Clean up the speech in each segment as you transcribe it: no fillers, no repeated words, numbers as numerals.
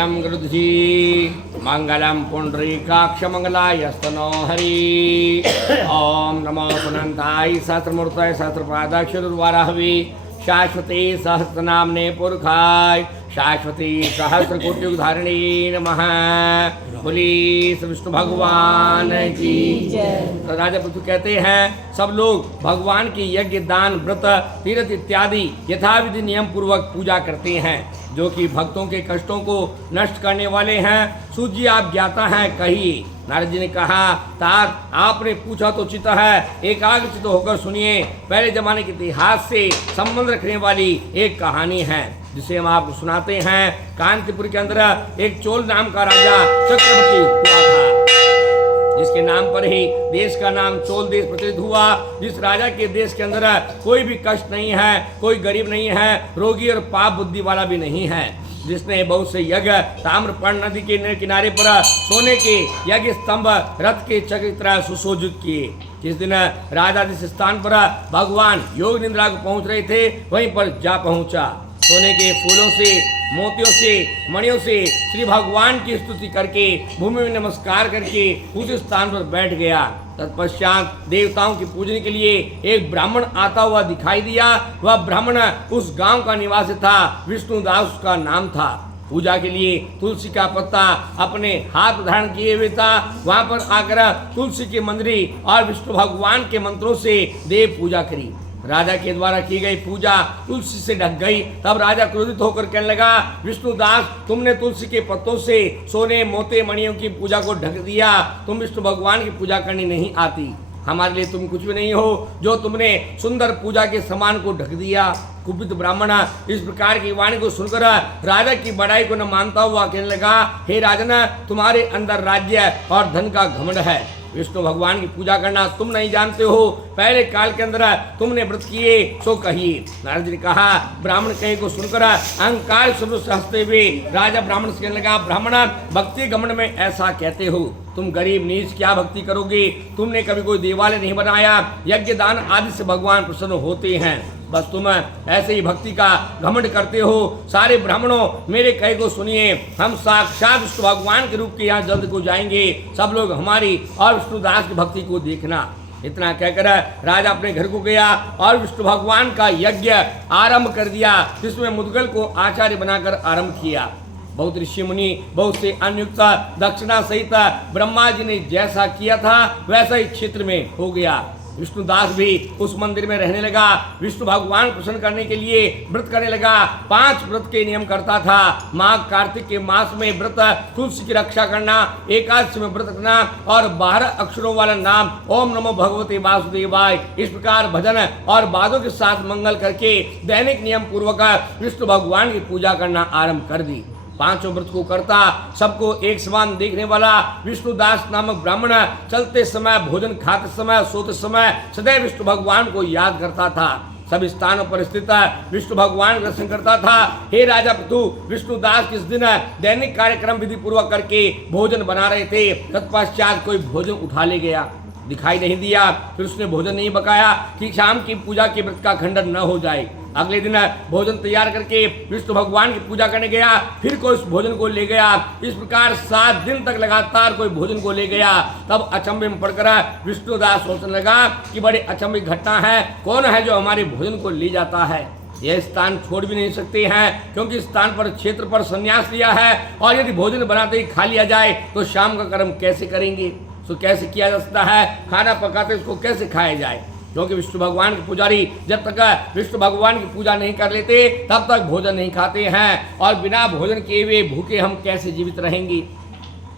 गरुदजी मंगलम पुंडरीकाक्ष मंगलायस्तनो हरि। ओम नमो पुनंताय सहस्रमूर्तये सहस्रपादाक्षरद्वाराहवि शाश्वती सहस्रनाम्ने पुरखाय शाश्वती सहस्रकोटियुगधारिणी नमः। बोली विष्णु भगवान की जय। तो राजा पृथु कहते हैं सब लोग भगवान की यज्ञ दान व्रत तीर्थ इत्यादि यथाविधि नियम पूर्वक पूजा करते हैं जो कि भक्तों के कष्टों को नष्ट करने वाले हैं। सूत जी आप ज्ञाता हैं कहिए। नारद जी ने कहा तात आपने पूछा तो चित है, एकाग्रचित होकर सुनिए। पहले जमाने के इतिहास से संबंध रखने वाली एक कहानी है जिसे हम आपको सुनाते हैं। कांतिपुर के अंदर एक चोल नाम का राजा चक्रवर्ती हुआ था जिसके नाम पर ही देश का नाम चोल देश प्रचलित हुआ। जिस राजा के देश के अंदर कोई भी कष्ट नहीं है, कोई गरीब नहीं है, रोगी और पाप बुद्धि वाला भी नहीं है। जिसने बहुत से यज्ञ ताम्रपर्णी नदी के किनारे पर सोने के यज्ञ स्तंभ रथ के चक्र की तरह सुशोभित किए। जिस दिन राजा जिस स्थान पर भगवान योग निद्रा को पहुंच रहे थे वहीं पर जा पहुंचा। सोने के फूलों से, मोतियों से, मणियों से श्री भगवान की स्तुति करके भूमि में नमस्कार करके उस स्थान पर बैठ गया। तत्पश्चात देवताओं की पूजन के लिए एक ब्राह्मण आता हुआ दिखाई दिया। वह ब्राह्मण उस गांव का निवासी था, विष्णुदास उसका नाम था। पूजा के लिए तुलसी का पत्ता अपने हाथ धारण किए हुए था। वहां पर आकर तुलसी की मंजरी और विष्णु भगवान के मंत्रों से देव पूजा करी। राजा के द्वारा की गई पूजा तुलसी से ढक गई। तब राजा क्रोधित होकर कहने लगा विष्णुदास तुमने तुलसी के पत्तों से सोने मोते मणियों की पूजा को ढक दिया। तुम विष्णु भगवान की पूजा करनी नहीं आती, हमारे लिए तुम कुछ भी नहीं हो जो तुमने सुंदर पूजा के सामान को ढक दिया। कुपित ब्राह्मण इस प्रकार की वाणी को सुनकर राजा की बड़ाई को न मानता हुआ कहने लगा हे राजन तुम्हारे अंदर राज्य और धन का घमंड है, विष्णु भगवान की पूजा करना तुम नहीं जानते हो। पहले काल के अंदर तुमने व्रत किए सो कहिए। नारद जी ने कहा ब्राह्मण कहे को सुनकर अहंकार शब्द से हंसते हुए राजा ब्राह्मण से कहने लगा ब्राह्मण भक्ति घमंड में ऐसा कहते हो, तुम गरीब नीच क्या भक्ति करोगे? तुमने कभी कोई देवालय नहीं बनाया, यज्ञ दान आदि से भगवान प्रसन्न होते हैं, बस तुम ऐसे ही भक्ति का घमंड करते हो। सारे ब्राह्मणों मेरे कहे को सुनिए, हम साक्षात विष्णु भगवान के रूप के यहाँ जल्द को जाएंगे। सब लोग हमारी और विष्णुदास की भक्ति को देखना। इतना कहकर राजा अपने घर को गया और विष्णु भगवान का यज्ञ आरंभ कर दिया, जिसमें मुद्गल को आचार्य बनाकर आरंभ किया। बहुत ऋषि मुनि बहुत से अनुयुक्त दक्षिणा सहित ब्रह्मा जी ने जैसा किया था वैसा ही क्षेत्र में हो गया। विष्णुदास भी उस मंदिर में रहने लगा। विष्णु भगवान प्रसन्न करने के लिए व्रत करने लगा। 5 व्रत के नियम करता था। माघ कार्तिक के मास में व्रत तुलसी की रक्षा करना, एकादशी में व्रत करना और 12 अक्षरों वाला नाम ओम नमो भगवते वासुदेवाय इस प्रकार भजन और वादों के साथ मंगल करके दैनिक नियम पूर्वक विष्णु भगवान की पूजा करना आरंभ कर दी। 5 व्रत को करता, सबको एक समान देखने वाला विष्णुदास नामक ब्राह्मण चलते समय, भोजन खाते समय, सोते समय सदैव विष्णु भगवान को याद करता था। सब स्थानों पर स्थित विष्णु भगवान का दर्शन करता था। हे राजा पृथु विष्णुदास किस दिन दैनिक कार्यक्रम विधि पूर्वक करके भोजन बना रहे थे। तत्पश्चात कोई भोजन उठा ले गया, दिखाई नहीं दिया। फिर उसने भोजन नहीं पकाया कि शाम की पूजा के व्रत का खंडन न हो जाए। अगले दिन भोजन तैयार करके विष्णु भगवान की पूजा करने गया, फिर कोई उस भोजन को ले गया। इस प्रकार 7 दिन तक लगातार कोई भोजन को ले गया। तब अचंभे में पड़कर विष्णुदास सोचने लगा कि बड़े अचंभे घटना है, कौन है जो हमारे भोजन को ले जाता है? यह स्थान छोड़ भी नहीं सकते हैं क्योंकि इस स्थान पर क्षेत्र पर संन्यास लिया है और यदि भोजन बनाते ही खा लिया जाए तो शाम का कर्म कैसे करेंगे? तो कैसे किया जा सकता है? खाना पकाते उसको कैसे खाया जाए? क्योंकि विष्णु भगवान के पुजारी जब तक विष्णु भगवान की पूजा नहीं कर लेते तब तक भोजन नहीं खाते हैं और बिना भोजन किए हुए भूखे हम कैसे जीवित रहेंगे?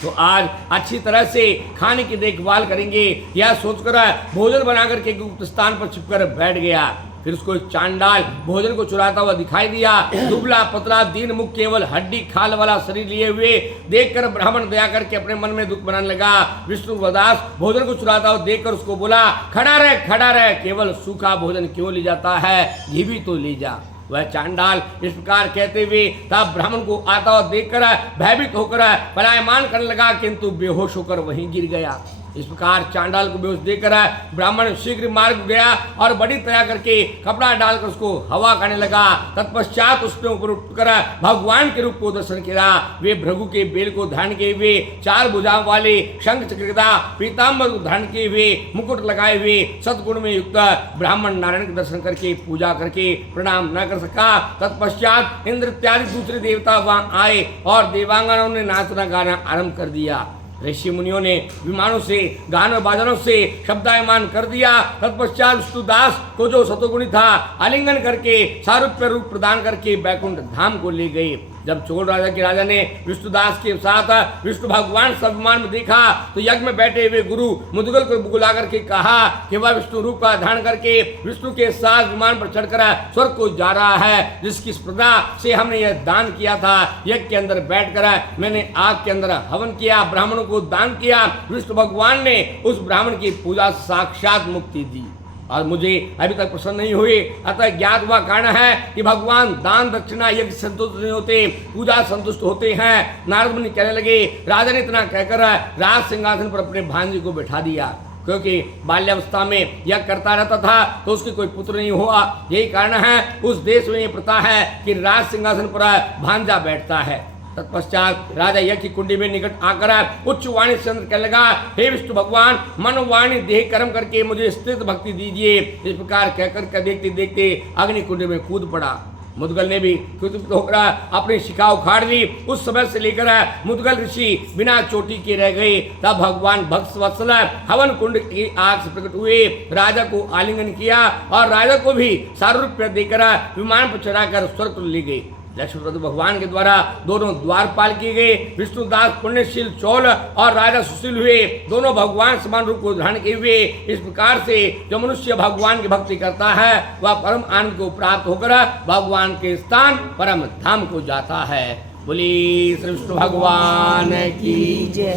तो आज अच्छी तरह से खाने की देखभाल करेंगे यह सोचकर भोजन बनाकर के गुप्त स्थान पर छिपकर बैठ गया। फिर उसको चांडाल भोजन को चुराता हुआ दिखाई दिया। दुबला पतला दीन मुख केवल हड्डी खाल वाला शरीर लिए हुए देखकर ब्राह्मण दया करके अपने मन में दुख बनाने लगा। विष्णुदास भोजन को चुराता हुआ देखकर उसको बोला खड़ा रह, केवल सूखा भोजन क्यों ले जाता है, घी भी तो ले जा। वह चांडाल इस प्रकार कहते हुए तब ब्राह्मण को आता हुआ देखकर भयभीत होकर पलायमान करने लगा, किंतु बेहोश होकर वहीं गिर गया। इस प्रकार चांडाल को बेहोश देकर ब्राह्मण शीघ्र मार्ग गया और बड़ी तैयार करके कपड़ा डालकर उसको हवा करने लगा। तत्पश्चात उसने ऊपर उठकर भगवान के रूप को दर्शन किया। वे भृगु के बेल को धारण किए हुए, 4 भुजाओं वाले, शंख चक्र गदा पीताम्बर को धारण किए हुए, मुकुट लगाए हुए, सद्गुण में युक्त ब्राह्मण नारायण के दर्शन करके पूजा करके प्रणाम न कर सका। तत्पश्चात इंद्र इत्यादि दूसरे देवता वहां आए और देवांगनों ने नाचना गाना आरंभ कर दिया। ऋषि मुनियों ने विमानों से, गान बाजनों से शब्दायमान कर दिया। तत्पश्चात विष्णुदास को जो सतोगुणी था आलिंगन करके सारूप्य रूप प्रदान करके बैकुंठ धाम को ले गए। जब चोल राजा के राजा ने विष्णुदास के साथ विष्णु भगवान सब विमान में देखा तो यज्ञ में बैठे हुए गुरु मुद्गल को बुला करके कहा कि वह विष्णु रूप का धारण करके विष्णु के साथ विमान पर चढ़कर स्वर्ग को जा रहा है, जिसकी स्पर्धा से हमने यह दान किया था। यज्ञ के अंदर बैठकर मैंने आग के अंदर हवन किया, ब्राह्मणों को दान किया। विष्णु भगवान ने उस ब्राह्मण की पूजा साक्षात मुक्ति दी और मुझे अभी तक प्रसन्न नहीं हुई। अतः ज्ञात हुआ कारण है कि भगवान दान दक्षिणा यज्ञ संतुष्ट नहीं होते, पूजा संतुष्ट होते हैं। नारद मुनि कहने लगे, राजा ने इतना कहकर राज सिंहासन पर अपने भांजे को बैठा दिया, क्योंकि बाल्यावस्था में यह करता रहता था तो उसके कोई पुत्र नहीं हुआ। यही कारण है उस देश में ये प्रथा है कि राज सिंहासन पर भांजा बैठता है। तत्पश्चात राजा यज्ञ की कुंडी में निकट आकर उच्च वाणी से कहने लगा, हे विष्णु भगवान, मन वाणी देह कर्म करके मुझे स्थित भक्ति दीजिए। इस प्रकार कहकर देखते देखते अग्नि कुंड में कूद पड़ा। मुद्गल ने भी कुतुब होकर अपनी शिखा उखाड़ ली। उस समय से लेकर मुद्गल ऋषि बिना चोटी के रह गए। तब भगवान भक्त वत्सल हवन कुंड की आग से प्रकट हुए, राजा को आलिंगन किया और राजा को भी सारूप्य देकर विमान पर चढ़ाकर स्वर्ग ले गए। लक्ष्मण भगवान के द्वारा दोनों द्वारपाल किए गए। विष्णुदास पुण्यशील चौल और राजा सुशील हुए, दोनों भगवान समान रूप को धारण किए हुए। इस प्रकार से जो मनुष्य भगवान की भक्ति करता है वह परम आनंद को प्राप्त होकर भगवान के स्थान परम धाम को जाता है। बोली श्री विष्णु भगवान की जय।